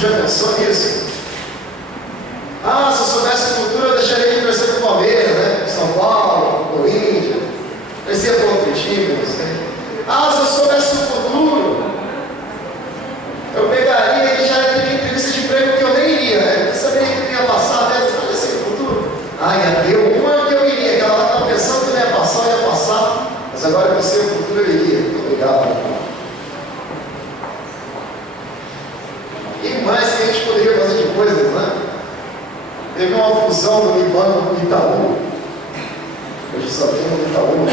Você já pensou nisso? Ah, se eu soubesse o futuro, eu deixaria de torcer para o Palmeiras, né? São Paulo, Corinthians, torcer para outro time, não sei. Ah, se eu soubesse o futuro, eu pegaria e já teria entrevista de emprego que eu nem iria, né? Eu saberia que eu ia passar, né? Sabe assim, o futuro? Ah, ia ter uma que eu iria, que ela estava pensando que eu ia passar, mas agora eu sei o futuro, eu iria. Muito obrigado. E mais que a gente poderia fazer de coisas, né? Teve uma fusão do Unibanco com o Itaú. Hoje só tem o Itaú,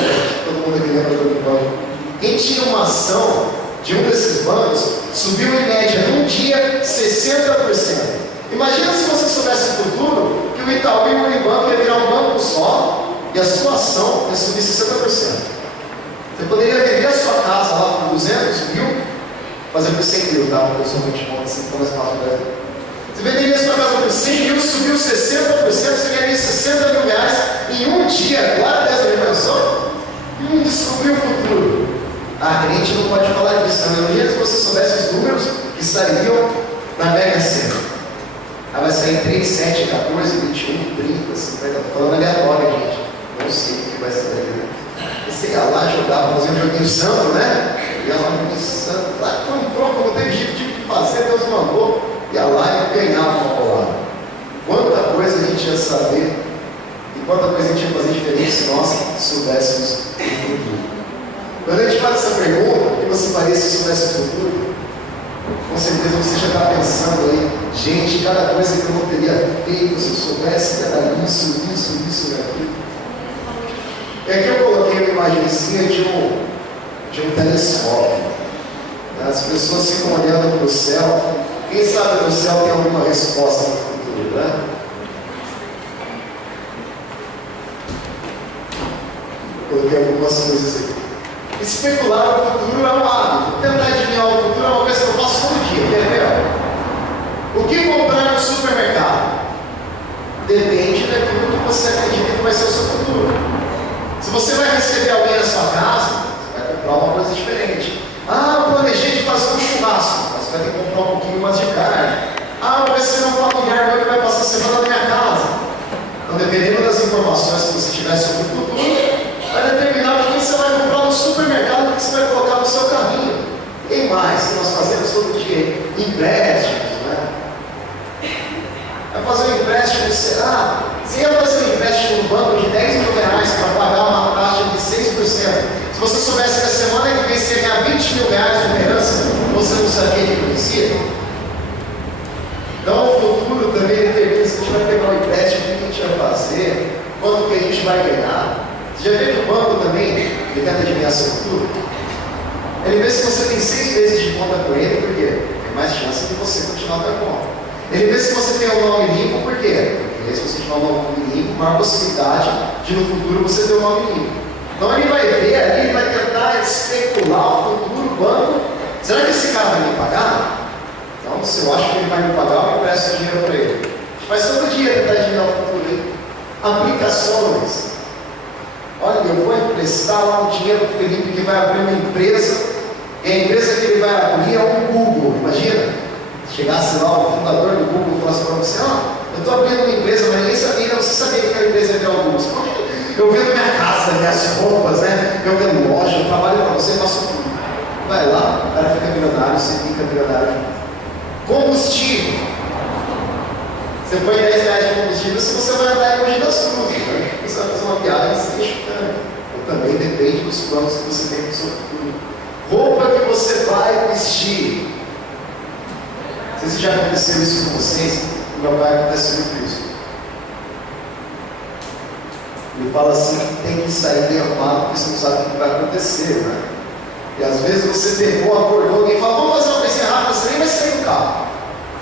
todo mundo aqui lembra do Unibanco. Quem tinha uma ação de um desses bancos subiu em média num dia 60%. Imagina se você soubesse o futuro, que o Itaú e o Unibanco ia virar um banco só e a sua ação ia subir 60%. Você poderia vender a sua casa lá por 200 mil, fazer por 100 mil, tá? Eu sou muito bom, assim fica mais fácil para ele. Você venderia a sua casa por 100 mil, subiu 60%, você ganharia 60 mil reais em um dia. Agora dessa dimensão, descobriu o futuro. A gente não pode falar disso, tá? Imagina se você soubesse os números que sairiam na Mega Sena. Aí vai sair 3, 7, 14, 21, 30, 50, tô falando aleatório, gente. Não sei o que vai sair. Você ia lá jogar, fazer um joguinho santo, né? Ia lá no joguinho santo, lá foi um troco, não teve jeito de fazer, Deus mandou. Ia lá e ganhava uma bolada. Quanta coisa a gente ia saber e quanta coisa a gente ia fazer diferente se nós soubéssemos o futuro. Quando a gente faz essa pergunta, o que você faria se soubesse o futuro? Com certeza você já está pensando aí, gente, cada coisa que eu não teria feito se eu soubesse que era isso e aquilo. E aqui eu coloquei uma imagenzinha de um telescópio. As pessoas ficam olhando para o céu. Quem sabe no céu tem alguma resposta no futuro, né? Coloquei algumas coisas aqui. Especular o futuro é um hábito. Tentar adivinhar o futuro é uma coisa que eu faço todo dia. Quer ver? O que comprar no supermercado? Depende daquilo que você acredita que vai ser o seu futuro. Se você vai receber alguém na sua casa, você vai comprar uma coisa diferente. Ah, eu planejei de fazer um churrasco. Você vai ter que comprar um pouquinho mais de carne. Ah, vai ser um familiar meu que vai passar a semana na minha casa. Então, dependendo das informações que você tiver sobre o futuro, vai determinar o que você vai comprar no supermercado, o que você vai colocar no seu carrinho. E mais, que nós fazemos todo dia, empréstimos, né? Vai fazer um empréstimo, será? Você ia fazer um empréstimo no banco de 10 mil reais para pagar uma taxa de 6%. Se você soubesse que a semana que vem você ia ganhar 20 mil reais de herança, você não sabia que conhecia? Então o futuro também determina se a gente vai pegar um empréstimo, o que a gente vai fazer, quanto que a gente vai ganhar. Você já vê que o banco também, ele tenta adivinhar seu futuro? Ele vê se você tem 6 meses de conta com ele, por quê? Tem mais chance de você continuar com a conta. Ele vê se você tem um nome limpo, por quê? Porque se você tiver um nome limpo, maior possibilidade de no futuro você ter um nome limpo. Então ele vai ver ali, ele vai tentar especular o futuro do banco. Será que esse cara vai me pagar? Então, se eu acho que ele vai me pagar, eu empresto dinheiro para ele. A gente faz todo dia tentar adivinhar o futuro dele. Aplicações. Olha, eu vou emprestar lá um dinheiro para o Felipe que vai abrir uma empresa, e a empresa que ele vai abrir é o Google. Imagina, chegasse lá o fundador do Google e falasse para você, eu estou abrindo uma empresa, mas ninguém sabia, você sabia que aquela empresa ia o Google. Eu vendo minha casa, minhas roupas, né? Eu vendo loja, eu trabalho para você, faço tudo. Vai lá, o cara fica milionário, você fica milionário. Combustível. Você põe 10 reais de combustível se você vai andar em Mogi das Cruzes, né? Você vai fazer uma viagem sem chutando. Então também depende dos planos que você tem no seu futuro. Roupa que você vai vestir. Não sei se já aconteceu isso com vocês, o meu pai acontece muito isso. Ele fala assim que tem que sair bem arrumado porque você não sabe o que vai acontecer, né? E às vezes você pegou, acordou, alguém fala, vamos fazer uma coisinha rápida, você nem vai sair do carro.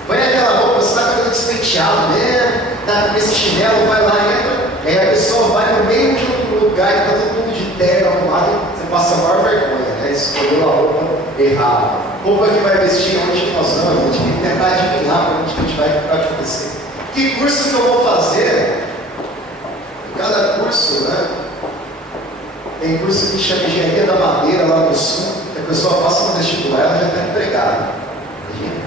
Põe aquela roupa, você está com aquele despenteado mesmo, está com esse chinelo, vai lá, entra. Aí a pessoa vai no meio de um lugar que está todo mundo de terno arrumado, você passa a maior vergonha, né? Escolheu a roupa errada. Roupa que vai vestir onde que nós vamos, a gente tem que tentar adivinhar para onde que a gente vai acontecer. Que curso que eu vou fazer? Cada curso, né? Tem curso que chama Engenharia da Madeira lá no Sul, que a pessoa passa no vestibular, ela já está empregada. Imagina.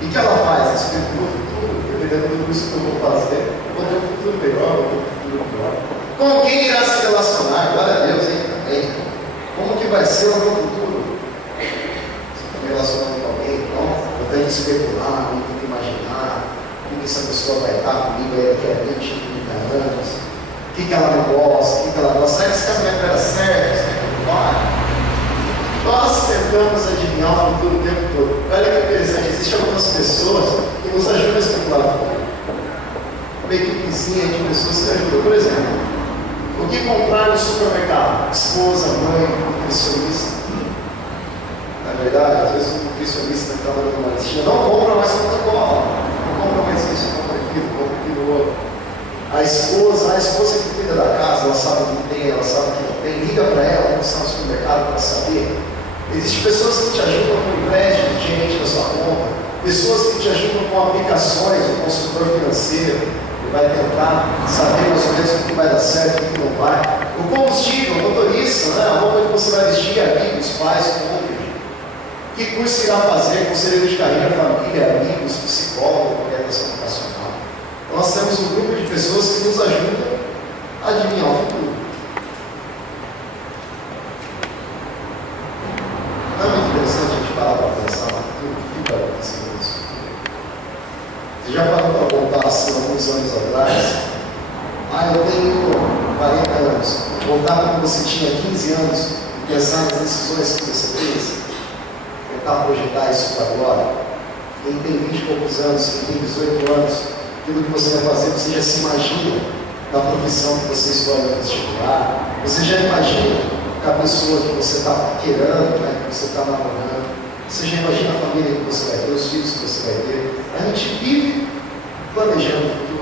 E o que ela faz? a respeito do meu futuro, dependendo do curso que eu vou fazer, eu vou ter um futuro melhor, eu vou ter um futuro pior. Com quem irá se relacionar? Glória a Deus, hein? Também. Como que vai ser o meu futuro? Se eu estou me relacionando com alguém, então eu tenho que especular, eu tenho que imaginar como que essa pessoa vai estar comigo aí daqui a 20, 30 anos, o que ela não gosta, o que ela gosta, será que esse casamento vai dar certo? Será que não vai? Nós tentamos adivinhar o futuro o tempo todo. Olha que interessante, existem algumas pessoas que nos ajudam a especular o futuro. Uma equipezinha de pessoas que ajudam. Por exemplo, o que comprar no supermercado? Esposa, mãe, nutricionista. Na verdade, às vezes o nutricionista está trabalhando numa listinha. Não compra mais Coca-Cola. Não compra mais isso, compra aquilo outro. A esposa que cuida da casa, ela sabe o que tem, ela sabe o que não tem. Liga para ela, como está no supermercado para saber. Existem pessoas que te ajudam com empréstimo de gerente da sua conta. Pessoas que te ajudam com aplicações, o consultor financeiro, que vai tentar saber mais ou menos o que vai dar certo e o que não vai. O combustível, o motorista, né? A roupa que você vai vestir, amigos, pais, cônjuge. Que curso irá fazer? Conselheiro de carreira, família, amigos, psicólogo, orientação vocacional. Nós temos um grupo de pessoas que nos ajudam a adivinhar o futuro. Não é muito interessante a gente parar para pensar no futuro? O que vai acontecer com isso? Você já parou para voltar assim alguns anos atrás? Eu tenho 40 anos. Voltar quando você tinha 15 anos e pensar nas decisões que você fez. Tentar projetar isso para agora. Quem tem 20 e poucos anos, quem tem 18 anos, aquilo que você vai fazer, você já se imagina na profissão que você escolhe no vestibular. Você já imagina com a pessoa que você está paquerando, né, que você está namorando. Você já imagina a família que você vai ter, os filhos que você vai ter. A gente vive planejando o futuro.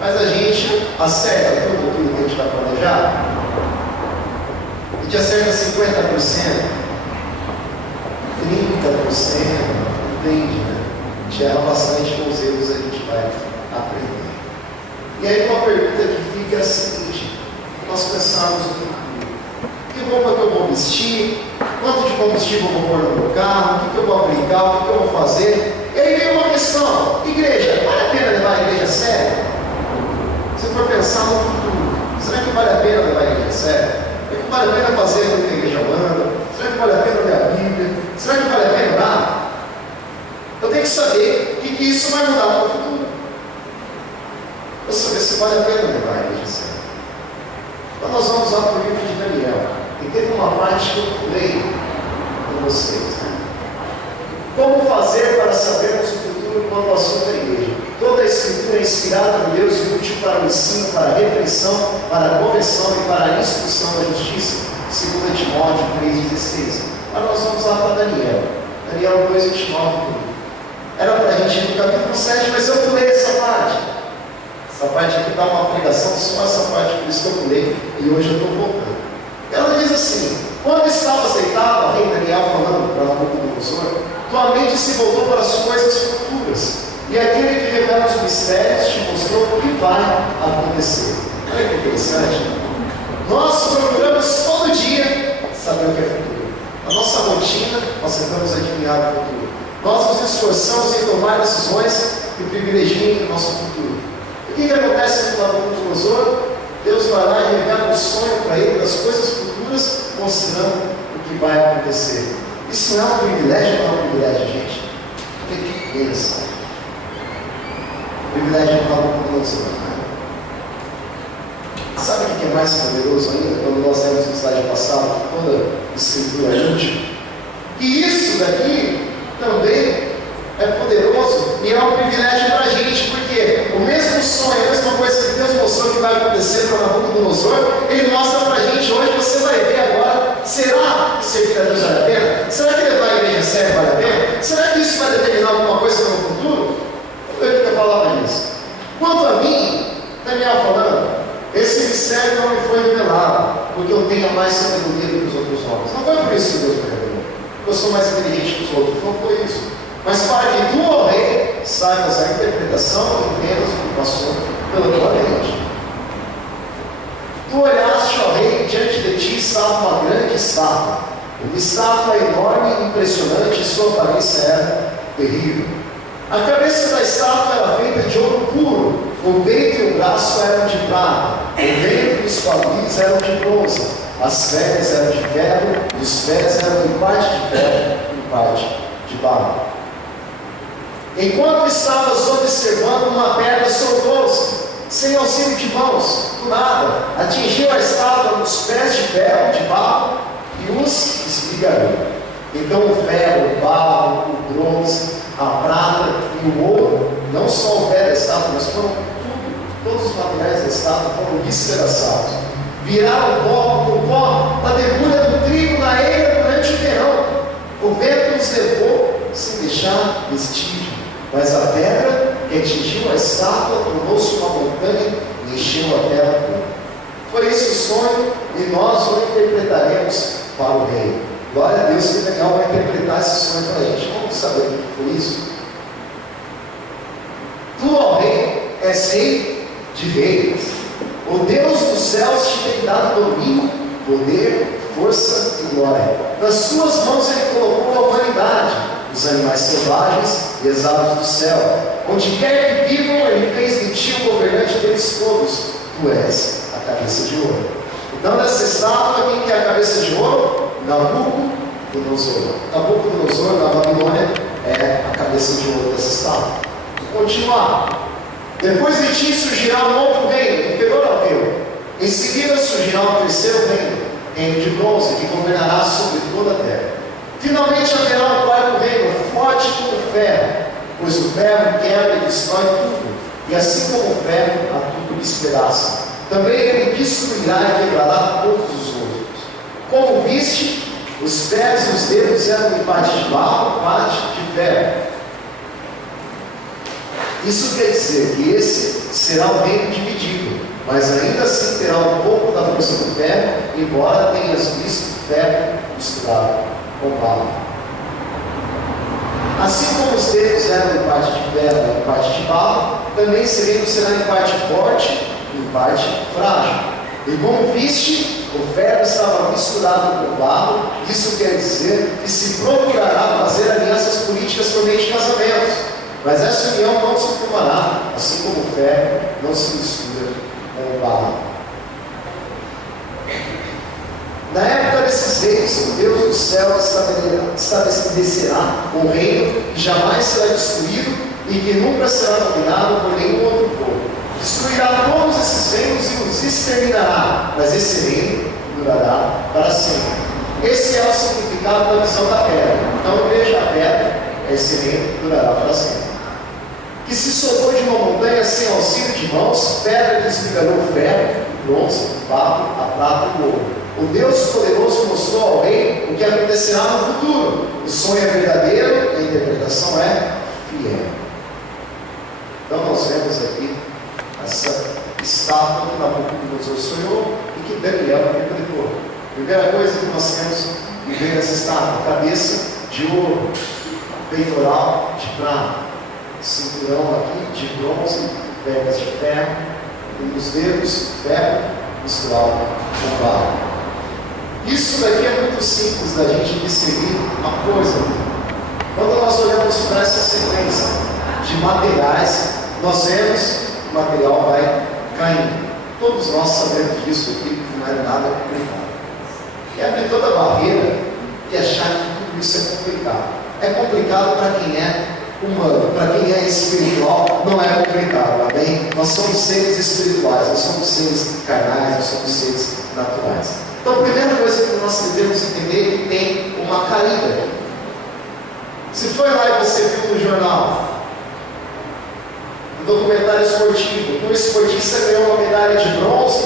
Mas a gente acerta tudo aquilo que a gente vai planejar. A gente acerta 50%, 30%, entende, né? A gente erra bastante com os erros, a gente vai aprender. E aí uma pergunta que fica é a seguinte: nós pensamos no futuro. Que roupa que eu vou vestir? Quanto de combustível eu vou pôr no meu carro? O que eu vou aplicar? O que eu vou fazer? E aí vem uma questão: igreja, vale a pena levar a igreja a sério? Se for pensar no futuro, será que vale a pena levar a igreja a sério? Será que vale a pena fazer o que a igreja manda? Será que vale a pena ler a Bíblia? Será que vale a pena orar? Eu tenho que saber o que isso vai mudar no futuro. Eu saber se vale a pena levar a igreja a sério. Então nós vamos lá para o livro de Daniel. E teve uma parte que eu pulei com vocês. Né? Como fazer para sabermos o futuro quando o assunto é igreja? Toda a escritura é inspirada por Deus e útil para o ensino, para a reflexão, para a correção e para a instrução da justiça. 2 Timóteo 3,16. Agora nós vamos lá para Daniel. Daniel 2,29. Era para a gente ir no capítulo 7, mas eu pulei essa parte. Essa parte aqui dá uma pregação, só essa parte, por isso que eu pulei, e hoje eu estou voltando. Ela diz assim: quando estavas deitado, a rei Daniel falando para Nabucodonosor, tua mente se voltou para as coisas futuras, e aquele que revela os mistérios te mostrou o que vai acontecer. Olha que interessante. Nós procuramos todo dia saber o que é futuro. A nossa rotina, nós tentamos adivinhar o futuro. Nós nos esforçamos em tomar decisões que privilegiem o nosso futuro. O que acontece com Nabucodonosor? Deus vai lá e revela um sonho para ele das coisas futuras, mostrando o que vai acontecer. Isso não é um privilégio, não é um privilégio, gente. Tem que pensar. O privilégio de Nabucodonosor. Né? Sabe o que é mais poderoso ainda? Quando nós lemos no slide passado, toda escritura é útil. E isso daqui também é poderoso e é um privilégio para a gente, porque o mesmo sonho, a mesma coisa que Deus mostrou que vai acontecer para Nabucodonosor, Ele mostra para a gente hoje. Você vai ver agora. Será que servir a Deus vale a pena? Será que levar a igreja a sério vale a pena? Será que isso vai determinar alguma coisa no futuro? Vamos ver o que a palavra diz. Quanto a mim, Daniel falando, esse mistério não me foi revelado, porque eu tenho mais sabedoria do que os outros homens. Não foi por isso que Deus me revelou. Eu sou mais inteligente que os outros. Não foi isso. Mas para que tu, ó rei, saibas a interpretação e entendas o que passou pela tua mente. Tu olhaste, ó rei, diante de ti estava uma grande estátua. Uma estátua enorme e impressionante, e sua aparência era terrível. A cabeça da estátua era feita de ouro puro, o peito e o braço eram de prata, o ventre e os quadris eram de bronze, as pernas eram de ferro e os pés eram em parte de ferro e em parte de barro. Enquanto estavas observando, uma pedra soltou-se, sem auxílio de mãos, do nada, atingiu a estátua nos pés de ferro, de barro, e os esmigalhou. Então o ferro, o barro, o bronze, a prata e o ouro, não só o pé da estátua, mas foram todos os materiais da estátua foram despedaçados. Viraram o pó da debulha do trigo na eira durante o verão. O vento os levou sem deixar vestígio, mas a pedra que atingiu a estátua tornou-se uma montanha e encheu a terra toda. Foi esse o sonho e nós o interpretaremos para o rei. Glória a Deus que Daniel vai interpretar esse sonho para a gente. Vamos saber o que foi isso? Tu, ó rei, és rei de reis. O Deus dos céus te tem dado domínio, poder, força e glória. Nas tuas mãos ele colocou a humanidade, os animais selvagens e as aves do céu. Onde quer que vivam, ele fez de ti o governante deles todos. Tu és a cabeça de ouro. Então, nessa estátua, quem que é a cabeça de ouro? Nabucodonosor. Nabucodonosor, na Babilônia, é a cabeça de ouro dessa estátua. Vou continuar. Depois de ti surgirá um outro reino, inferior ao teu. Em seguida surgirá um terceiro reino, reino de bronze, que governará sobre toda a terra. Finalmente haverá um quarto reino, forte como o ferro, pois o ferro quebra e destrói tudo, e assim como o ferro, a tudo despedaça. Também ele destruirá e quebrará todos os outros. Como viste, os pés e os dedos eram em parte de barro, parte de ferro. Isso quer dizer que esse será um reino dividido, mas ainda assim terá um pouco da força do ferro, embora tenhas visto ferro misturado com barro. Assim como os dedos eram em parte de ferro e em parte de barro, também esse reino será em parte forte e em parte frágil. E como viste, o ferro estava misturado com barro. Isso quer dizer que se procurará fazer alianças políticas por meio de casamentos, mas essa união não se formará, assim como o ferro não se mistura com o barro. Na época desses reis, o Deus do céu estabelecerá um reino que jamais será destruído e que nunca será dominado por nenhum outro povo. Destruirá todos esses reinos e os exterminará, mas esse reino durará para sempre. Esse é o significado da visão da pedra. Então veja a pedra, esse reino durará para sempre. Que se soltou de uma montanha sem auxílio de mãos, pedra que esmigalhou o ferro, o bronze, o barro, a prata e o ouro. O Deus poderoso mostrou ao rei o que acontecerá no futuro. O sonho é verdadeiro e a interpretação é fiel. Então nós vemos aqui essa estátua que Nabucodonosor sonhou e que Daniel interpretou. Primeira coisa que nós temos que ver nessa estátua: cabeça de ouro, peitoral de prata, cinturão aqui de bronze, pernas de ferro, e nos dedos ferro misturado com barro. Isso daqui é muito simples da gente discernir uma coisa. Quando nós olhamos para essa sequência de materiais, nós vemos que o material vai caindo. Todos nós sabemos disso aqui, que não é nada complicado. E abrir toda a barreira e achar que tudo isso é complicado. É complicado para quem é humano, para quem é espiritual, não é complicado, amém? Nós somos seres espirituais, nós somos seres carnais, nós somos seres naturais. Então, a primeira coisa que nós devemos entender é que tem uma caída aqui. Se foi lá e você viu no jornal, um documentário esportivo, que um esportista ganhou uma medalha de bronze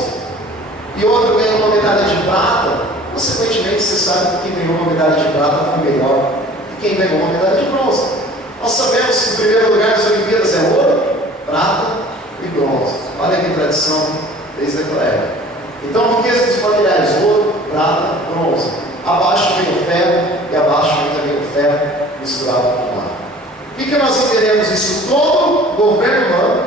e outro ganhou uma medalha de prata, consequentemente você sabe que quem ganhou uma medalha de prata foi melhor que quem ganhou uma medalha de bronze. Nós sabemos que o primeiro lugar das Olimpíadas é ouro, prata e bronze. Olha que tradição desde aquela época. Então, riqueza dos materiais: ouro, prata, bronze. Abaixo vem o ferro e abaixo vem também o ferro misturado com o mar. O que nós entendemos isso? Todo governo humano,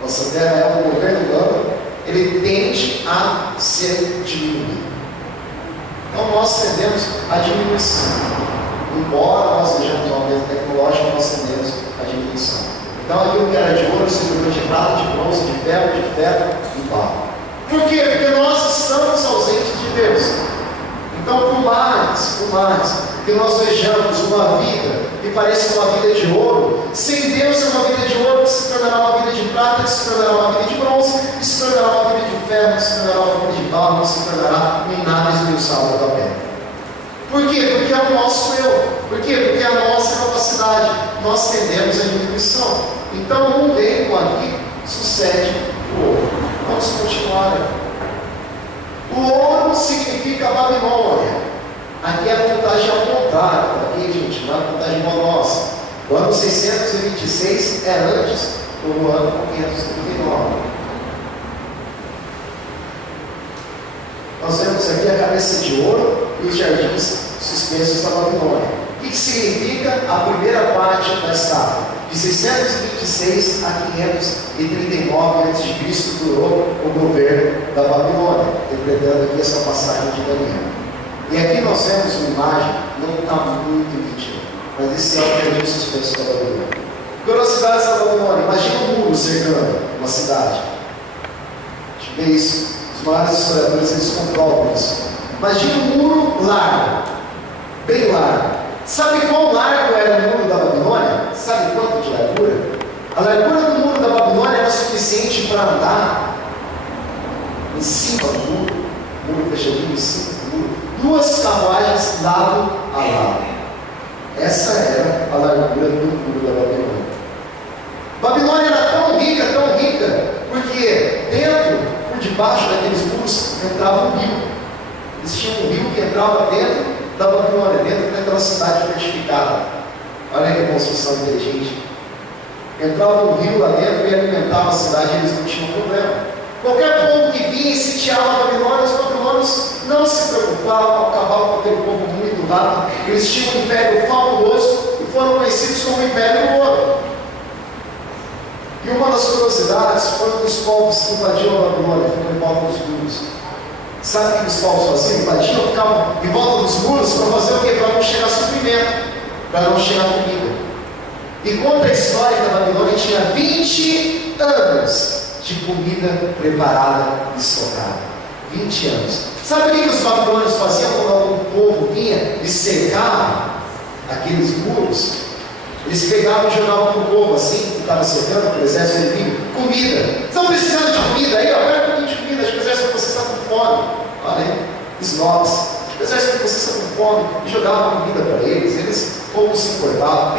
nossa terra é um governo humano, ele tende a ser diminuído. Então nós tendemos a diminuição. Embora nós sejamos um aumento tecnológico, nós tendemos a diminuição. Então aquilo que era de ouro se tornou de prata, de bronze, de ferro e barro. Por quê? Porque nós estamos ausentes de Deus. Então, por mais que nós vejamos uma vida que parece uma vida de ouro, sem Deus é uma vida de ouro que se tornará uma vida de prata, que se tornará uma vida de bronze, que se tornará uma vida de ferro, que se tornará uma vida de barro, que se tornará em nada esmiuçado da pedra. Por quê? Porque é o nosso eu. Por quê? Porque é a nossa capacidade. Nós tendemos à diminuição. Então, um tempo aqui sucede o ouro. Vamos continuar. O ouro significa Babilônia. Aqui é a contagem ao contrário. Aqui, gente, não é a contagem igual a nossa. O ano 626 é antes do ano 539. Nós vemos aqui a cabeça de ouro e os jardins suspensos da Babilônia. O que significa a primeira parte da estátua? De 626 a 539 a.C. durou o governo da Babilônia, interpretando aqui essa passagem de Daniel. E aqui nós vemos uma imagem, não está muito nítida, mas esse é o jardim suspenso da Babilônia. Curiosidades da Babilônia: imagina um muro cercando uma cidade. A gente vê isso. Os maiores historiadores eles comprovam isso. Imagina um muro largo, bem largo. Sabe quão largo era o muro da Babilônia? Sabe quanto de largura? A largura do muro da Babilônia era suficiente para andar em cima do muro fechadinho em cima do muro, 2 carruagens lado a lado. Essa era a largura do muro da Babilônia. Babilônia era tão rica, porque dentro, por debaixo daqueles muros, entrava um rio. Eles tinham um rio que entrava dentro da Babilônia, dentro daquela cidade fortificada. Olha que construção inteligente. Entrava um rio lá dentro e alimentava a cidade, e eles não tinham problema. Qualquer povo que vinha e sitiava a Babilônia, os babilônios não se preocupavam, acabavam com aquele povo muito rápido. Eles tinham um império fabuloso e foram conhecidos como o Império do Ouro. E uma das curiosidades foi um dos povos que invadiam a Babilônia, ficou em volta dos muros. Sabe o que os povos faziam? Invadiam, ficavam em volta dos muros para fazer o quê? Para não chegar suprimento, para não chegar comida. E conta a história que a Babilônia tinha 20 anos de comida preparada e estocada. 20 anos. Sabe o que os babilônios faziam quando algum povo vinha e cercava aqueles muros? Eles pegavam e jogavam para o povo assim, que estava cercando, para o exército inimigo, comida. Estão precisando de comida aí? Ó, pega um pouquinho de comida, acho que o exército de vocês está com fome. Olha aí, snobs. Acho que o exército de vocês está com fome. E jogavam comida para eles pouco se importavam.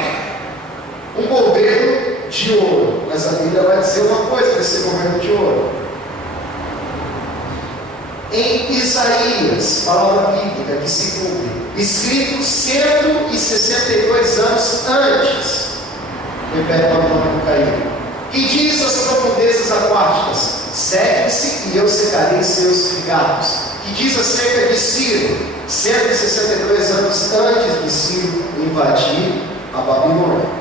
Um governo de ouro. Mas a Bíblia vai dizer uma coisa desse governo de ouro. Em Isaías, palavra bíblica que se cumpre, escrito 162 anos antes do Império Babilônico cair, que diz às profundezas aquáticas: segue-se e eu secarei seus regatos. Que diz acerca de Ciro, 162 anos antes de Ciro invadir a Babilônia: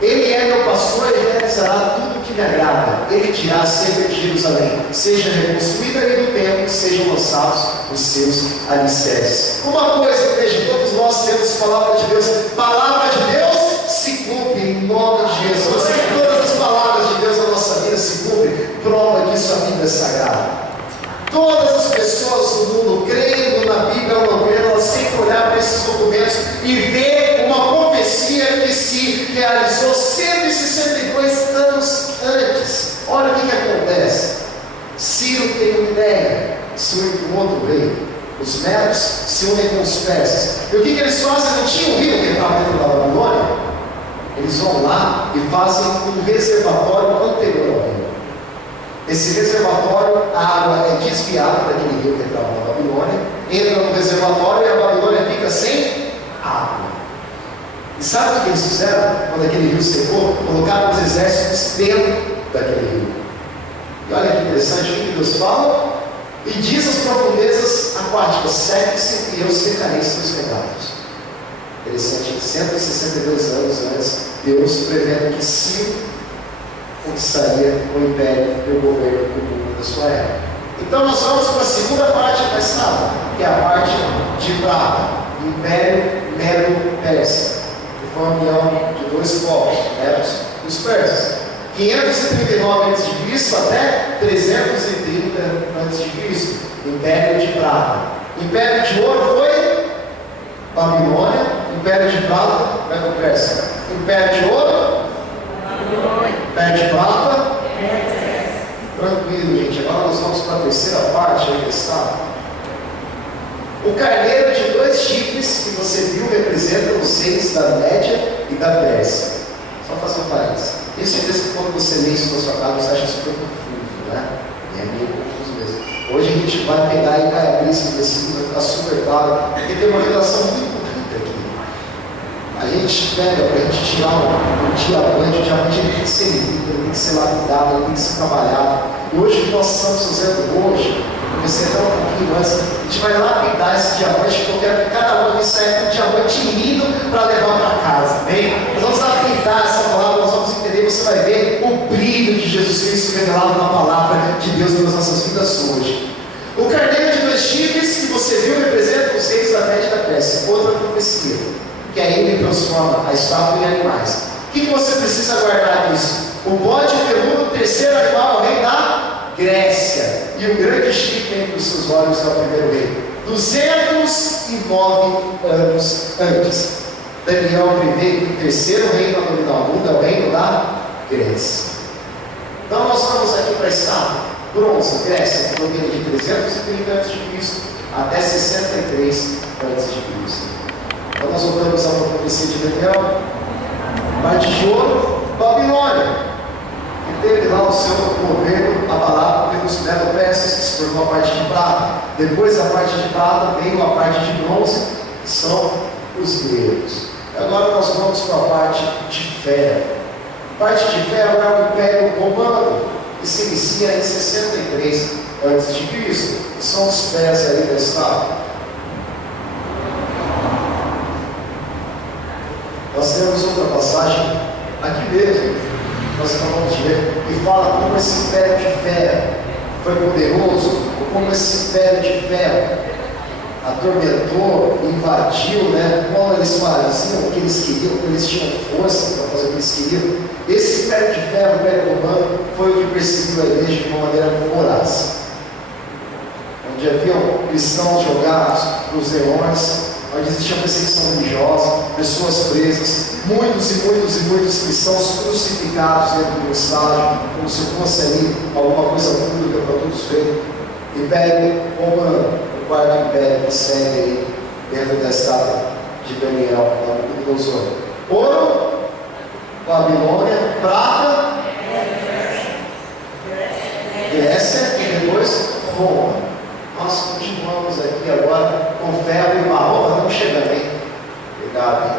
ele é meu pastor e realizará tudo o que me agrada. Ele dirá acerca de Jerusalém: seja reconstruída, e no templo sejam lançados os seus alicerces. Uma coisa, veja, todos nós temos palavra de Deus. Palavra de Deus se cumpre em nome de Jesus. Todas as palavras de Deus na nossa vida se cumprem. Prova disso a Bíblia Sagrada. Todas as pessoas do mundo, crendo na Bíblia ou não crendo, elas têm que olhar para esses documentos e ver uma profecia que se realizou 162 anos antes. Olha o que acontece. Ciro tem uma ideia, se une com outro rei. Os medos se unem com os persas. E o que eles fazem? Não tinha um rio que estava dentro da Babilônia? Eles vão lá e fazem um reservatório anterior ao rio. Esse reservatório, a água é desviada daquele rio que entrava na Babilônia, entra no reservatório e a Babilônia fica sem água. E sabe o que eles fizeram quando aquele rio secou? Colocaram os exércitos dentro daquele rio. E olha que interessante o que Deus fala: e diz às profundezas aquáticas: segue-se e eu secarei seus regatos. Interessante, 162 anos antes, Deus prevendo que Ciro conquistaria o império e o governo do mundo da sua época. Então nós vamos para a segunda parte da estátua, que é a parte de prata, Império Medo-Persa, que foi uma união de dois povos, medos e os persas. 539 a.C. até 330 a.C. Império de Prata. Império de Ouro foi Babilônia. Império de Prata, Medo-Persa. Império de Ouro, Império de Prata. Tranquilo, gente. Agora nós vamos para a terceira parte aí desse estado. O carneiro de 2 chifres que você viu representa os reis da Média e da Pérsia. Só fazer um parênteses. Tenho certeza que quando você lê isso na sua casa, você acha super confuso, né? É meio confuso mesmo. Hoje a gente vai pegar e vai abrir esse versículo, vai ficar super claro, porque tem uma revelação muito rica aqui. A gente pega para a gente tirar o diamante ele tem que ser lido, ele tem que ser lapidado, ele tem que ser trabalhado. E hoje o que nós estamos fazendo hoje, comecei até um pouquinho antes, a gente vai lapidar esse diamante, porque eu quero que cada um saia com um diamante lindo para levar para casa, bem? Nós vamos lapidar essa palavra, nós vamos entender, você vai ver o brilho de Jesus Cristo revelado na palavra de Deus nas nossas vidas hoje. O carneiro de 2 chifres que você viu representa os reis da Média e da Pérsia, outra profecia, que aí ele transforma a estátua em animais. O que você precisa guardar disso? O bode peludo, o terceiro animal, é o rei da Grécia, e o grande chifre entre os seus olhos é o primeiro rei. 209 anos antes. Daniel I, o terceiro reino a dominar o mundo, é o reino da Grécia. Então nós vamos aqui para a estátua. Bronze, Grécia, que domina de 330 a.C. até 63 a.C. Então nós voltamos a uma profecia de Daniel. Parte de ouro, Babilônia, que teve lá o seu governo abalado pelos Medo-Persas, que se tornou a parte de prata. Depois da parte de prata veio a parte de bronze, que são os gregos. Agora nós vamos para a parte de ferro. A parte de ferro é o Império Romano, que se inicia em 63 a.C., que são os pés aí da estátua. Nós temos outra passagem aqui mesmo, nós acabamos de ver, que fala como esse império de ferro foi poderoso, como esse império de ferro atormentou, invadiu, né? Como eles faziam o que eles queriam, como eles tinham força para fazer o que eles queriam. Esse império de ferro, o Império Romano, foi o que perseguiu a igreja de uma maneira voraz, onde haviam cristãos jogados nos leões, onde existia perseguição religiosa, pessoas presas, muitos cristãos crucificados dentro do estádio, como se fosse ali alguma coisa pública para todos verem. Império Romano, o quarto império que segue aí dentro da estátua de Daniel, Nabucodonosor. Ouro, Babilônia, prata, Grécia e depois Roma. Nós continuamos aqui agora com ferro e barro. Estamos chegando, hein? Obrigado, hein?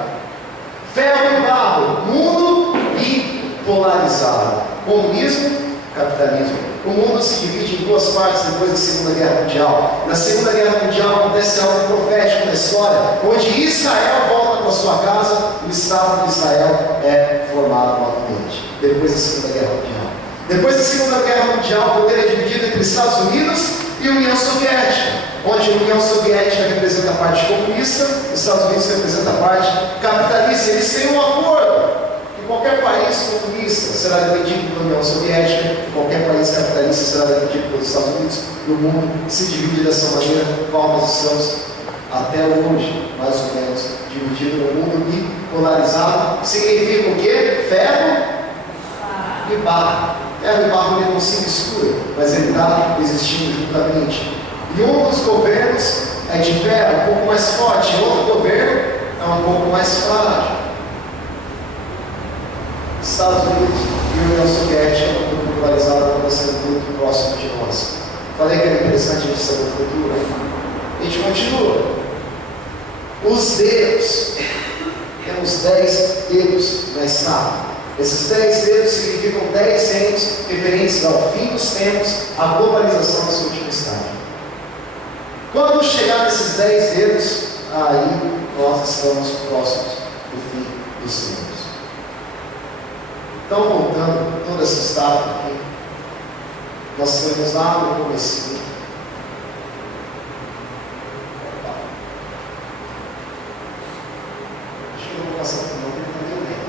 Ferro e barro, mundo bipolarizado. Comunismo, capitalismo. O mundo se divide em 2 partes depois da Segunda Guerra Mundial. Na Segunda Guerra Mundial acontece algo profético na história, onde Israel volta para sua casa e o Estado de Israel é formado novamente. Depois da Segunda Guerra Mundial. Depois da Segunda Guerra Mundial, o poder é dividido entre Estados Unidos e União Soviética, onde a União Soviética representa a parte comunista, os Estados Unidos representa a parte capitalista. Eles têm um acordo que qualquer país comunista será defendido pela União Soviética, qualquer país capitalista será defendido pelos Estados Unidos, e o mundo se divide dessa maneira, qual nós estamos até hoje, mais ou menos, dividido no mundo bipolarizado. Significa o quê? Ferro e barro. Ferro e barro ele não se mistura, mas ele está existindo juntamente. E um dos governos é de ferro, um pouco mais forte, e outro governo é um pouco mais frágil. Estados Unidos e União Soviética é muito popularizada, para ser muito próximo de nós. Falei que era interessante a gente saber o futuro, hein? A gente continua. Os dedos, temos 10 dedos na estátua. Esses 10 dedos significam 10 reinos referentes ao fim dos tempos, à globalização do seu último estágio. Quando chegar nesses 10 dedos, aí nós estamos próximos do fim dos tempos. Então, voltando toda essa estátua aqui, nós temos lá no começo. Acho que eu vou passar por não, porque não deu bem.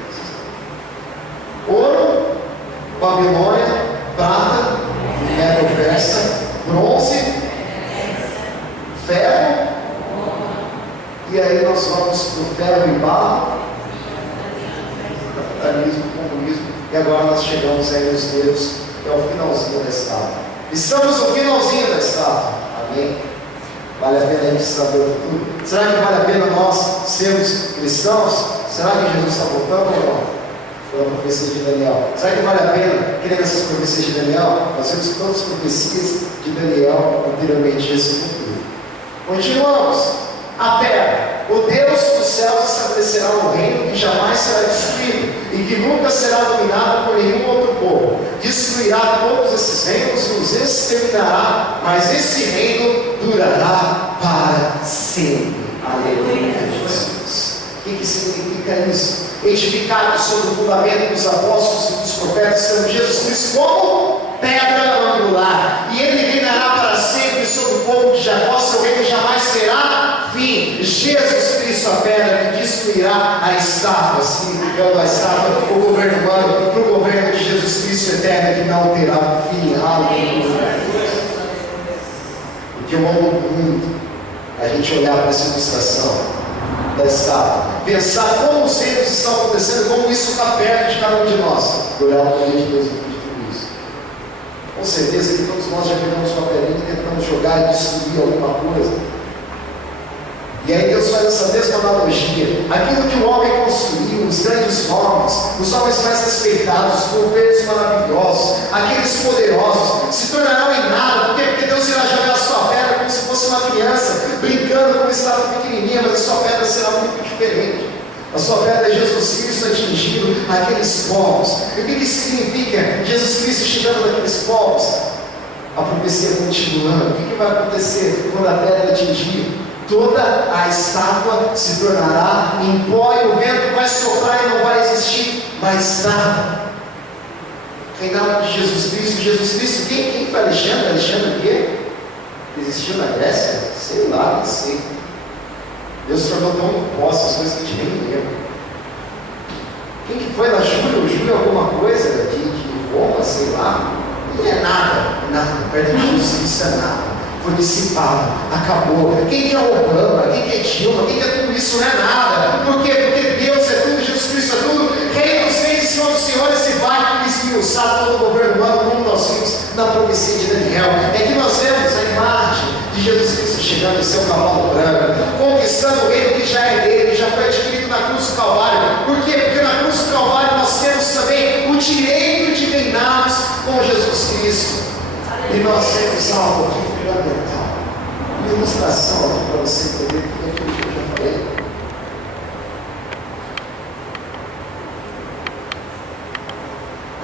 Babilônia, prata, Medo-Persa, bronze, ferro, e aí nós vamos para o ferro e barro, capitalismo, comunismo, e agora nós chegamos aí nos dedos, que é o finalzinho da estátua. Estamos no finalzinho da estátua, amém? Vale a pena a gente saber o futuro? Será que vale a pena nós sermos cristãos? Será que Jesus está voltando ou não? Foi a profecia de Daniel. Será que vale a pena, querendo essas profecias de Daniel? Nós temos todas as profecias de Daniel anteriormente esse futuro. Continuamos. A terra, o Deus dos céus estabelecerá um reino que jamais será destruído e que nunca será dominado por nenhum outro povo. Destruirá todos esses reinos e os exterminará, mas esse reino durará para sempre. Aleluia, Jesus. O que significa isso? Edificado sobre o fundamento dos apóstolos e dos profetas, sendo Jesus Cristo como pedra angular, e ele reinará para sempre sobre o povo de Jacó, seu reino jamais terá fim. Jesus Cristo, a pedra que destruirá a estátua, significando a estátua, o governo humano, para o governo de Jesus Cristo eterno, que não terá fim. Aleluia. Porque eu amo muito a gente olhar para essa ilustração da estátua, pensar como os reinos estão acontecendo, como isso está perto de cada um de nós, e olhar o poder de Deus em tudo isso. Com certeza que todos nós já pegamos uma pedrinha e tentamos jogar e destruir alguma coisa. E aí Deus faz essa mesma analogia. Aquilo que o homem construiu, os grandes nomes, os homens mais respeitados, os governos maravilhosos, aqueles poderosos, se tornarão em nada. Por quê? Porque Deus irá jogar a sua pedra como se fosse uma criança, brincando como estava pequenininha, mas a sua pedra será muito diferente. A sua pedra é Jesus Cristo atingindo aqueles povos. E o que significa Jesus Cristo chegando naqueles povos? A profecia continuando. O que vai acontecer quando a pedra atingir? Toda a estátua se tornará em pó e o vento vai soprar e não vai existir mais nada. Reinado de Jesus Cristo, quem foi Alexandre? Alexandre o quê? Existiu na Grécia? Sei lá, não sei. Deus tornou tão imposto as coisas que a gente nem lembra. Quem que foi lá? Júlio alguma coisa de Roma, sei lá. Não é nada, perto de Jesus Cristo é nada. Foi dissipado, acabou. Quem que é Obama? Quem que é Dilma? Quem que é tudo isso? Não é nada. Por quê? Porque Deus é tudo, Jesus Cristo é tudo. Rei dos reis e Senhor dos senhores, e vai esmiuçar todo o governo humano, como nós vimos na profecia de Daniel. É que nós vemos a imagem de Jesus Cristo chegando em seu cavalo branco, conquistando o reino que já é dele, que já foi adquirido na cruz do Calvário. Por quê? Porque na cruz do Calvário nós temos também o direito de reinarmos com Jesus Cristo. E nós temos algo aqui fundamental, uma ilustração aqui para você entender tudo aquilo que eu já falei.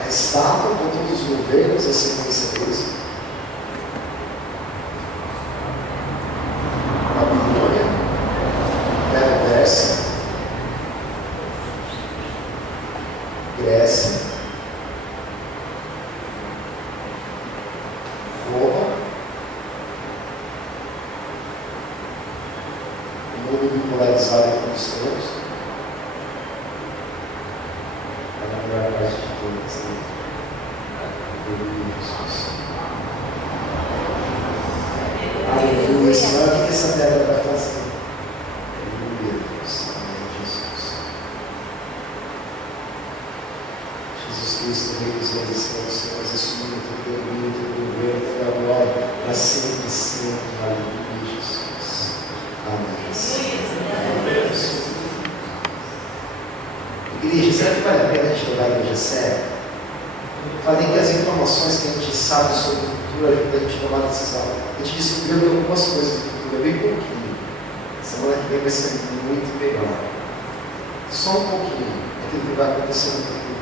A estátua com todos os governos, a sequência deles. Babilônia, Medo-Persa, Grécia, Roma, o mundo bipolarizado que nós temos, a melhor parte de todas, aleluia, Senhor, o que essa pedra vai fazer? Aleluia, Deus, amém, Jesus. Jesus Cristo, Rei dos Reis e Senhor dos senhores, assumindo o teu domínio, o teu governo, a tua glória, para sempre e sempre. Aleluia, Jesus. Amém. Igreja, será que vale a pena a gente levar a igreja a sério? Falei que as informações que a gente sabe sobre o futuro ajudam a gente a tomar decisão. A gente descobriu algumas coisas do futuro, bem pouquinho. Semana que vem vai ser muito melhor. Só um pouquinho daquilo que vai acontecer no futuro.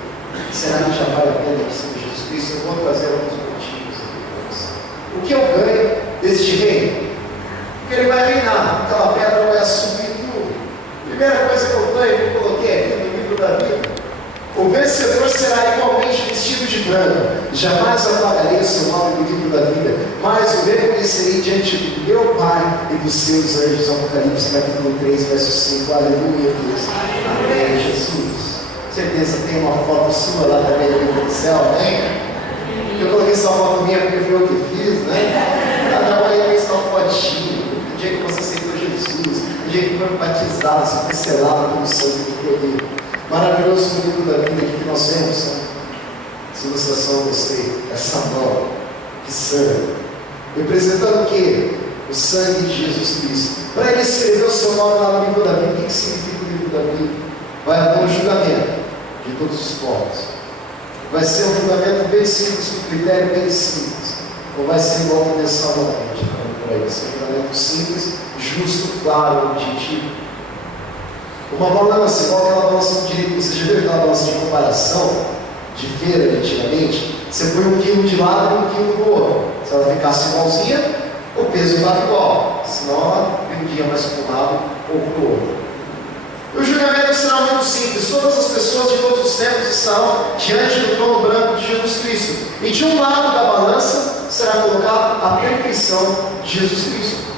Será que já vale a pena que seja Jesus Cristo? Eu vou trazer alguns motivos aqui para você. O que eu ganho deste reino? Porque ele vai reinar, aquela pedra vai assumir tudo. Primeira coisa que eu ganho, que eu coloquei aqui no livro da vida: o vencedor será igualmente vestido de branco. Jamais apagarei o seu nome do livro da vida, mas o reconhecerei diante do meu Pai e dos seus anjos. Apocalipse capítulo 3, verso 5. Aleluia, Deus. Amém, Jesus. certeza tem uma foto sua lá também no livro do céu, né? Eu coloquei essa foto minha porque foi eu que fiz, né? Cada manhã tem essa fotinha, no dia que você aceitou Jesus, no dia que foi batizado, se foi selado pelo sangue do Cordeiro. Maravilhoso no livro da vida que nós vemos, né? Essa ilustração eu gostei, essa mão que sangue, representando o quê? O sangue de Jesus Cristo. Para ele escrever o seu nome lá no livro da vida, o que significa o livro da vida? Vai haver um julgamento de todos os povos. Vai ser um julgamento bem simples, com critério bem simples. Ou vai ser igual a convenção da mente? Vai ser um julgamento simples, justo, claro, objetivo. Uma balança, igual aquela balança do direito. Você já viu aquela balança de comparação de feira de antigamente? Você põe 1 quilo de lado e 1 quilo do outro. Se ela ficasse igualzinha, o peso estava igual. Senão ela pendia mais para um lado ou para o outro. O julgamento será muito simples. Todas as pessoas de todos os tempos estarão diante do trono branco de Jesus Cristo. E de um lado da balança será colocada a perfeição de Jesus Cristo.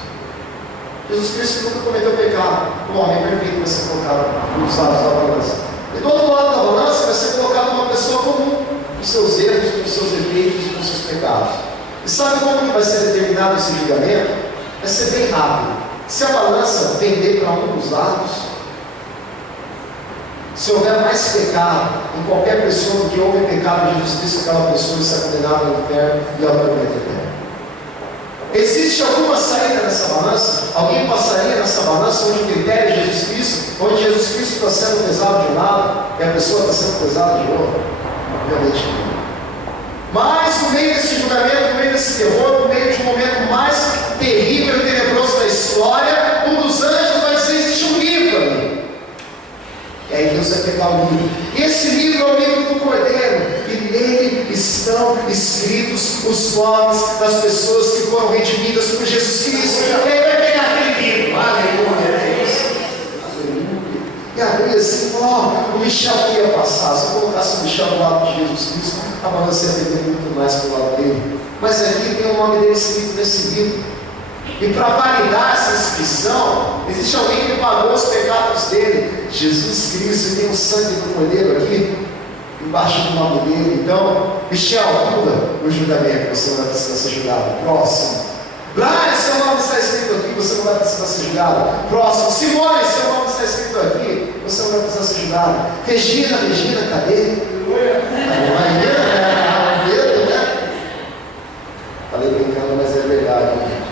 Jesus Cristo nunca cometeu pecado. O homem perfeito vai ser colocado nos lados da balança. E do outro lado da balança vai ser colocada uma pessoa comum, com seus erros, com seus defeitos e com seus pecados. E sabe como que vai ser determinado esse julgamento? Vai ser bem rápido. Se a balança pender para um dos lados, se houver mais pecado em qualquer pessoa do que houve pecado de Jesus Cristo, aquela pessoa está condenada ao inferno e ao tormento eterno. Existe alguma saída nessa balança? Alguém passaria nessa balança onde o critério é Jesus Cristo, onde Jesus Cristo está sendo pesado de um lado e a pessoa está sendo pesada de outro? Obviamente não. Mas no meio desse julgamento, no meio desse terror, no meio de um momento mais terrível e tenebroso da história, um dos anjos vai dizer: existe um livro ali. E aí Deus vai pegar o livro. E esse livro é o livro do Cordeiro. E nele estão escritos os nomes das pessoas que foram redimidas por Jesus Cristo. E aí vai pegar aquele livro. Aleluia, Deus. Aleluia. E abrir assim, o Michel ia passar. Se eu colocasse o Michel do lado de Jesus Cristo, a balança ia perder muito mais para o lado dele. Mas aqui tem o nome dele escrito nesse livro. E para validar essa inscrição, existe alguém que pagou os pecados dele, Jesus Cristo, e tem o sangue do Cordeiro aqui, embaixo do nome dele. Então, Michel, pula o julgamento, você não vai precisar ser julgado. Próximo. Brian, seu nome está escrito aqui, você não vai precisar ser julgado. Próximo. Simone, seu nome está escrito aqui, você não vai precisar ser julgado. Regina, cadê? Falei brincando, mas é verdade, gente.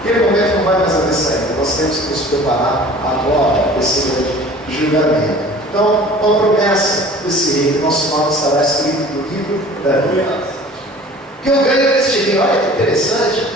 Aquele momento não vai mais haver saída. Nós temos que nos preparar agora para esse grande julgamento. Então, uma promessa desse rei: nosso nome estará escrito no livro da vida. Que eu ganho deste rei, olha que interessante.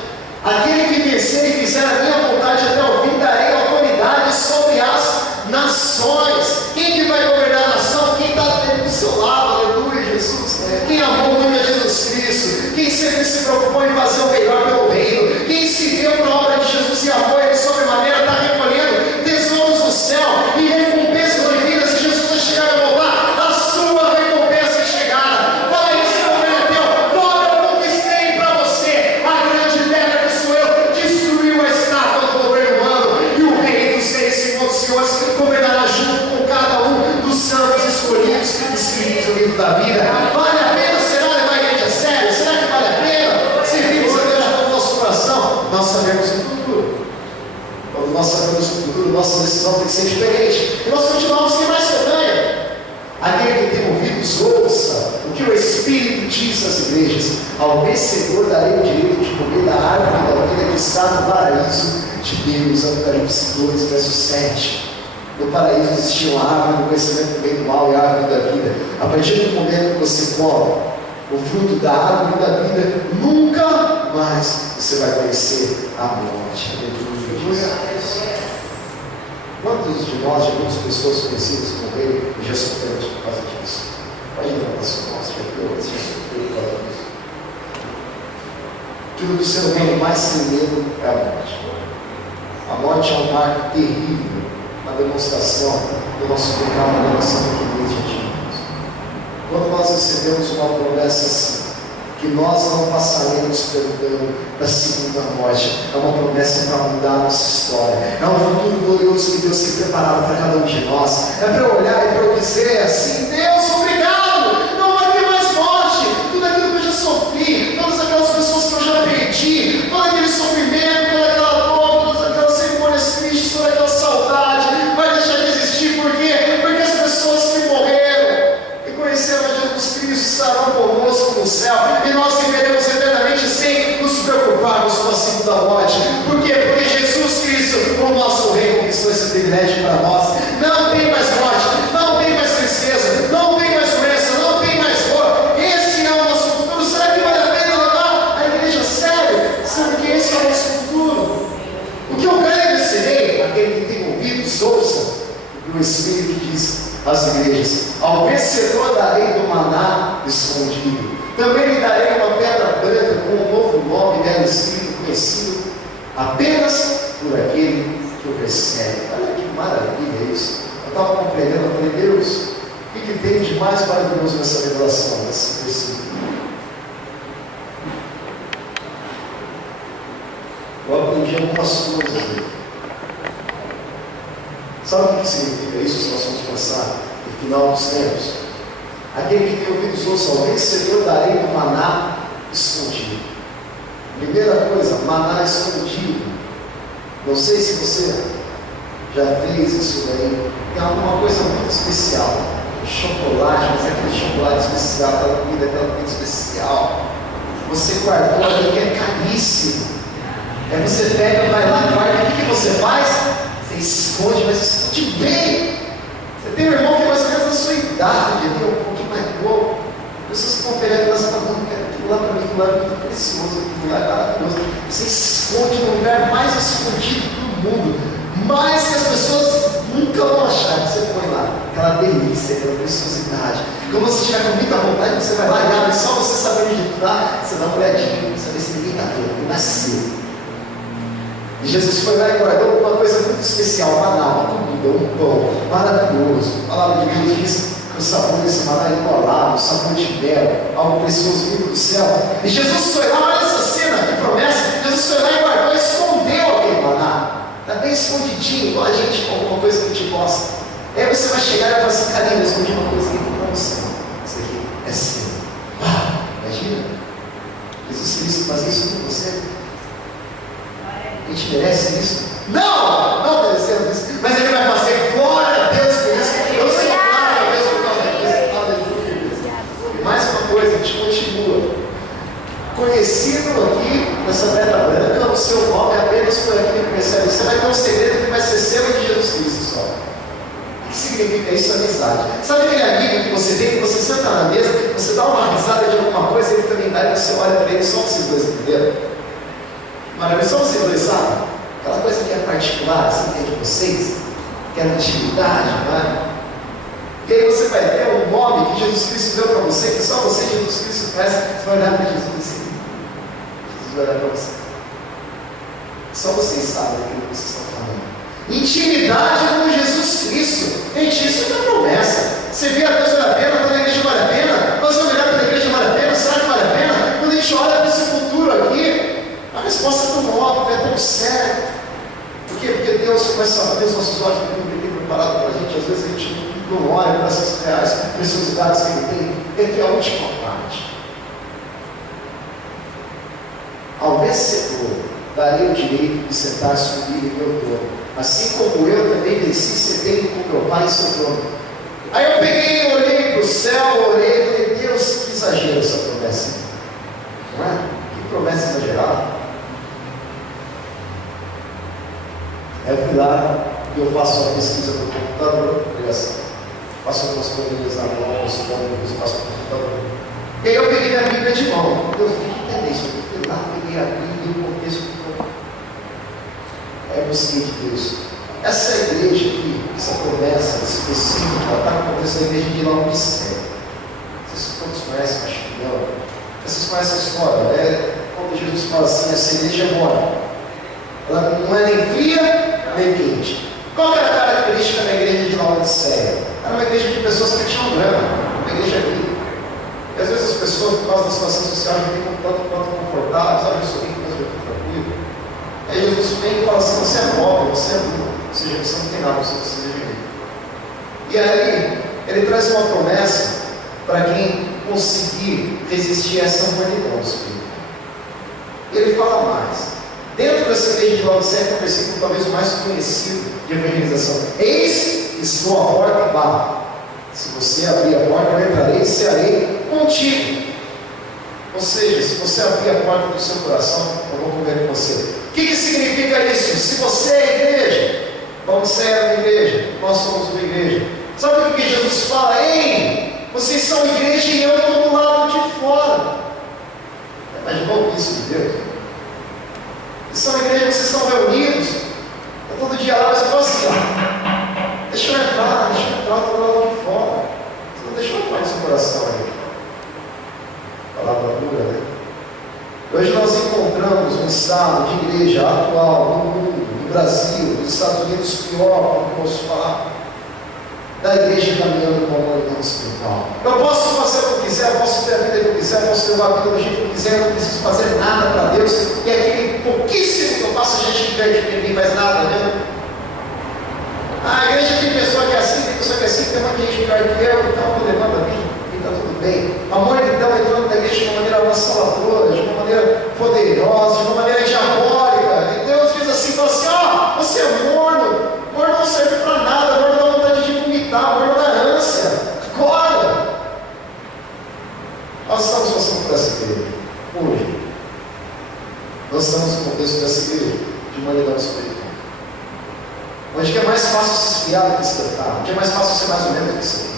Aquele que vencer e fizer a minha vontade até o fim, darei autoridade sobre as nações. Quem que vai governar a nação? Quem está do seu lado? Aleluia, Jesus. Quem amou muito a Jesus Cristo. Quem sempre se preocupou em fazer o melhor pelo reino. Quem se deu para a obra de Jesus e amou ele sobremaneira, está recolhendo tesouros no céu e recompensas divinas. Se Jesus vai chegar a voltar, a sua recompensa é chegada. Fala isso, meu Deus. Toda eu conquistei para você. A grande pedra que sou eu destruiu a estátua do governo humano. E o rei dos reis, Senhor dos senhores, governará junto com cada um dos santos escolhidos, escritos no livro da vida. Vale a pena? Será levar a gente a sério? Será que vale a pena? Servimos a Deus com o nosso coração. Nós sabemos o futuro. Quando nós sabemos o futuro, nossa decisão tem que ser diferente. E nós continuamos sem mais sonhanha. Aquele que tem ouvidos, ouça o que o Espírito diz às igrejas. Ao vencedor darei o direito de comer da árvore da vida que está no paraíso de Deus. Apocalipse 2, verso 7. No paraíso existia uma árvore do conhecimento do bem e do mal e a árvore da vida. A partir do momento que você come o fruto da árvore da vida, nunca mais você vai conhecer a morte. Quantos de nós, de muitas pessoas conhecidas como ele, já sofreram por causa disso? Pode levantar sua mão, já sofreu por causa disso. Tudo que o ser humano mais tem medo é a morte. A morte é um marco terrível na demonstração do nosso pecado, da nossa pequenez de Deus. Quando nós recebemos uma promessa assim, que nós não passaremos pelo dano da segunda morte. É uma promessa para mudar a nossa história. É um futuro glorioso que Deus tem preparado para cada um de nós. É para eu olhar e para eu dizer assim: Deus, obrigado! Não vai ter mais morte. Tudo aquilo que eu já sofri, todas aquelas pessoas que eu já perdi, todo aquele sofrimento, toda aquela dor, todas aquelas cerimônias tristes, toda aquela saudade, vai deixar de existir. Por quê? Porque as pessoas que morreram e conheceram a Jesus Cristo estarão conosco no céu, e nós viveremos eternamente sem nos preocuparmos com a segunda morte. Por quê? Porque Jesus Cristo, o nosso Rei, conquistou esse privilégio para nós. Não tem mais morte, não tem mais tristeza, não tem mais doença, não tem mais dor. Esse é o nosso futuro. Será que vale a pena levar a igreja sério? Sabe que esse é o nosso futuro? O que eu quero nesse Rei, aquele que tem ouvidos, ouça o que o Espírito diz às igrejas: ao vencedor darei do maná escondido. Também lhe darei uma pedra branca com um novo nome nela escrito, conhecido apenas por aquele que o recebe. Olha que maravilha isso. Eu estava compreendendo, eu falei: Deus, o que tem de mais maravilhoso nessa revelação, nesse versículo? Eu aprendi algumas coisas aqui. Sabe o que significa isso, se nós vamos pensar no final dos tempos? Aquele que tem ouvidos ouça: ao vencedor darei do maná escondido. Primeira coisa, maná escondido. Não sei se você já fez isso daí. Tem alguma coisa muito especial. Chocolate, mas é aquele chocolate especial, aquela comida especial. Você guardou ali que é caríssimo. Aí você pega, vai lá, guarda. O que você faz? Você esconde, mas esconde bem. Você tem um irmão que é mais ou menos da sua idade, um pouquinho mais novo. Pessoas que vão pegar e falam: não, quero aquilo lá para mim, aquilo lá é muito precioso, aquilo lá é maravilhoso. Você esconde no lugar mais escondido do mundo, mais que as pessoas nunca vão achar. Você põe lá aquela delícia, aquela preciosidade. Quando você estiver com muita vontade, você vai lá e abre, só você saber onde está, você dá uma olhadinha, saber se ninguém está vendo, ninguém nasceu. E Jesus foi lá e guardou uma coisa muito especial, maná, uma comida, um pão maravilhoso. A palavra de Deus diz que o sabor desse maná é enrolado, o sabor de mel, algo precioso vindo do céu. E Jesus foi lá, olha essa cena, que promessa. Jesus foi lá e guardou, escondeu aquele maná. Está bem escondidinho, igual a gente com alguma coisa que a gente gosta. Aí você vai chegar e vai falar assim: cadê? Eu escondi uma coisa aqui para você. Isso aqui é seu. Uau, imagina. Jesus Cristo faz isso com você. A gente merece isso? Não merecemos isso. Mas Ele vai fazer glória a Deus por isso. Eu sou glória a Deus por causa disso. E mais uma coisa, a gente continua. Conhecido aqui nessa pedra branca, o seu nome é apenas por aquilo que recebe. Você vai ter um segredo que vai ser seu de Jesus Cristo só. O que significa isso? Amizade. Sabe aquele amigo que você tem, que você senta na mesa, você dá uma risada de alguma coisa, ele também dá, e você olha para ele, só vocês dois entenderam? Maravilha, só vocês dois sabem? Aquela coisa que é particular, assim, que é de vocês, que é na intimidade, não é? E aí você vai ter um nome que Jesus Cristo deu para você, que só você e Jesus Cristo conhece. Você vai olhar para Jesus e dizer: Jesus vai olhar para você. Só vocês sabem aquilo que vocês estão falando. Intimidade com Jesus Cristo. Gente, isso é uma promessa. Você vê a Deus vale a pena, quando a igreja vale a pena, fazer o melhor pela igreja vale a pena, será que vale a pena? Quando a gente olha para esse futuro aqui, a resposta é tão óbvia, é tão séria. Por quê? Porque Deus começa a abrir os nossos olhos para aquilo que Ele tem preparado para a gente. Às vezes a gente não olha para essas reais preciosidades que Ele tem. E aqui é a última parte. Ao vencedor darei o direito de sentar-se comigo em meu trono, assim como eu também venci sentei com meu Pai em seu trono. Aí eu peguei, olhei para o céu, orei e falei: Deus, que exagero essa promessa. Não é? Que promessa exagerada. Aí eu fui lá e eu faço uma pesquisa no computador, faço algumas planilhas na mão, alguns cômodos, faço no computador. E aí eu peguei minha Bíblia de mão. Eu falei: o que é isso? Eu fui lá, peguei a Bíblia e o contexto todo. Aí eu busquei de Deus. Essa igreja aqui, essa promessa específica, está no contexto da igreja de Laodicea. Vocês todos conhecem, acho que não. Vocês conhecem a história, quando Jesus fala assim: essa igreja é morna. Ela não é nem fria, nem quente. Qual era a característica da igreja de Laodiceia? Era uma igreja de pessoas que tinham grana, uma igreja rica. E às vezes as pessoas, por causa da situação social acham que tem quanto confortável, sabe, isso aqui, mas eu estou tranquilo. Aí Jesus vem e fala assim: você é nobre, você é burro, ou seja, você não tem nada, você precisa de mim. E aí, ele traz uma promessa para quem conseguir resistir a essa humanidade espiritual. Ele fala mais. Dentro dessa igreja de Laodiceia, que é o versículo talvez o mais conhecido de evangelização: eis que estou à porta e bato. Se você abrir a porta, eu entrarei e cearei contigo. Ou seja, se você abrir a porta do seu coração, eu vou comer com você. O que significa isso? Se você é igreja, vamos ser a igreja, nós somos uma igreja. Sabe o que Jesus fala? Ei, vocês são igreja e eu estou do lado de fora. Imaginou isso de Deus? Vocês são igreja, vocês estão reunidos, eu todo dia lá, mas eu estou assim, ó. Deixa eu entrar, eu estou do lado de fora. Você não deixou entrar no seu coração aí. Palavra pura, né? Hoje nós encontramos um estado de igreja atual no mundo, no Brasil, nos Estados Unidos, pior, como posso falar, da igreja caminhando com a humanidade espiritual. Eu posso fazer o que eu quiser, eu posso ter a vida que eu quiser, eu posso levar a vida do jeito que eu quiser, eu não preciso fazer nada para Deus, e aquele pouquíssimo que eu faço, a gente perde, porque ninguém faz nada, né? A igreja tem pessoa que é assim, tem pessoa que é assim, tem uma gente pior que eu, então eu levando a vida. Está tudo bem. A mornidão entrando na igreja de uma maneira avassaladora, de uma maneira poderosa, de uma maneira diabólica. E Deus diz assim, fala assim: ó, você é morno, morno não serve para nada, morno dá vontade de vomitar, morno dá ânsia. Acorda! Nós estamos passando por essa igreja hoje. Nós estamos no contexto dessa igreja de humanidade espiritual. Onde é mais fácil se esfriar do que esquentar, onde é mais fácil ser mais ou menos do que ser.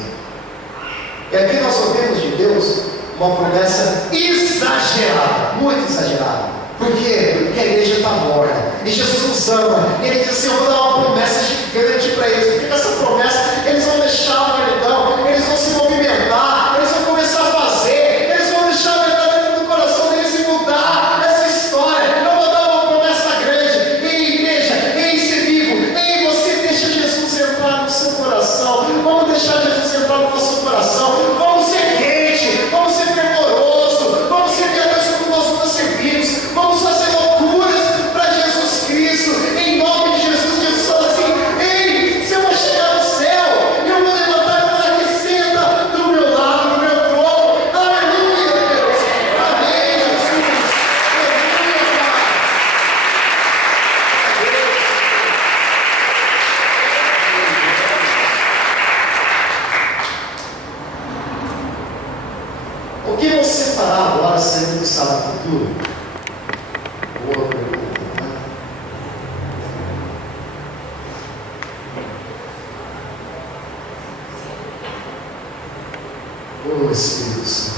E aqui nós ouvimos de Deus uma promessa exagerada, muito exagerada. Por quê? Porque a igreja está morta. E Jesus nos ama. E Ele diz assim: eu vou dar uma promessa gigante para eles. Porque essa promessa, eles vão deixar a humanidade, eles vão se movimentar, eles vão começar a fazer, eles vão deixar a verdade dentro do coração deles e mudar essa história. Eu vou dar uma promessa grande. Ei, igreja, ei, ser vivo, ei, você deixa Jesus entrar no seu coração. Vamos deixar Jesus entrar no nosso coração. Vamos ser quente, vamos ser fervoroso, vamos servir a Deus como nós nunca servimos, vamos fazer loucuras para Jesus Cristo, em nome de Jesus. Jesus fala assim: ei, se eu vou chegar no céu, eu vou levantar e falar que senta do meu lado, no meu trono. Aleluia, Deus, amém, Jesus, aleluia, Pai. O que você fará agora sendo que sabe o futuro? Boa pergunta, né? Oh, Espírito Santo.